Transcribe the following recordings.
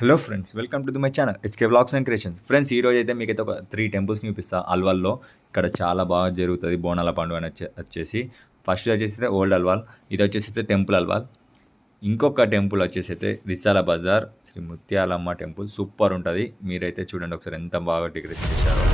Hello friends, welcome to my channel HK vlogs and creations. Friends, ఈరోజు అయితే మీకైతే ఒక 3 టెంపుల్స్ చూపిస్తా. అల్వాల్లో ఇక్కడ చాలా బాగా జరుగుతుంది బోనాల పండుగ అని వచ్చేసి ఫస్ట్ వచ్చేసి ఓల్డ్ అల్వాల్, ఇది వచ్చేసి టెంపుల్ అల్వాల్. ఇంకొక టెంపుల్ వచ్చేసి అయితే రిసాల బజార్ శ్రీ ముత్యాలమ్మ టెంపుల్. సూపర్ ఉంటుంది, మీరైతే చూడండి ఒకసారి ఎంత బాగా డెకరేట్ చేశారో.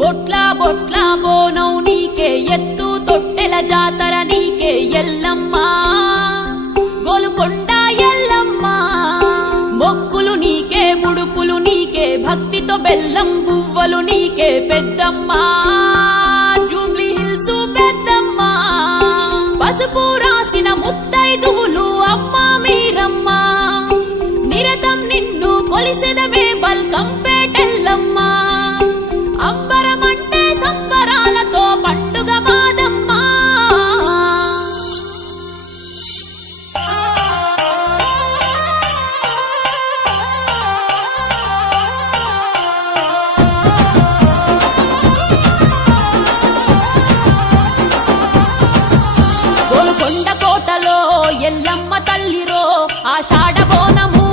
బొట్లా బొట్లా బోనం నీకే, ఎత్తు తొట్టెల జాతర నీకే ఎల్లమ్మ, గోలుకొండ ఎల్లమ్మ. మొక్కులు నీకే, ముడుపులు నీకే, భక్తితో బెల్లం పువ్వులు నీకే పెద్దమ్మ, జూబ్లీ హిల్స్ పెద్దమ్మ. పసుపు రాసిన ముత్తైదువులు అమ్మ మీరమ్మ, నిరతం నిన్ను కొలిసెదమే బల్కంపేటెల్లమ్మ. అంబరమంటే సంబరాలతో పండుగ మాదమ్మ. గోలుకొండ కోటలో ఎల్లమ్మ తల్లిరో, ఆషాఢ బోనము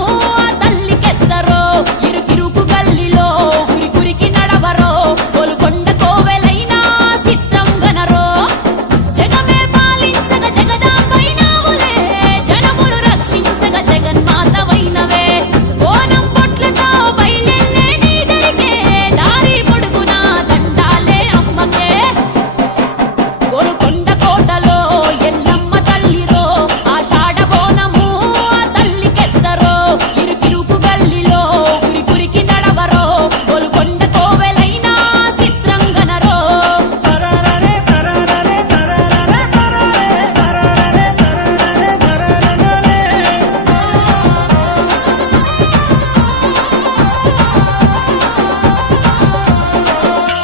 ఆ తల్లికెత్తరో. ఇరుకిరుకు గల్లిలో గురి గురికి నడవరో, గోలుకొండ కోవెలైనా చిత్రం గనరో. జగమే పాలించగ జగదాంబైనావులే, జనములు రక్షించగ జగన్మాతవైనవే. బోనం పొట్లతో బయలెల్లే నీ దరికే, దారి పొడుగునా దండాలే అమ్మకే. గోలుకొండ కోటలో ఎల్లమ్మ తల్లిరో, ఆషాఢ బోనము ఆ తల్లికెత్తరో. ఇరుకిరుకు గల్లిలో గురి గురికి నడవరో, గోలుకొండ కోవెలైనా చిత్రం గనరో.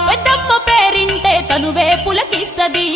పెద్దమ్మ పేరింటే తనువే పులకిస్తది,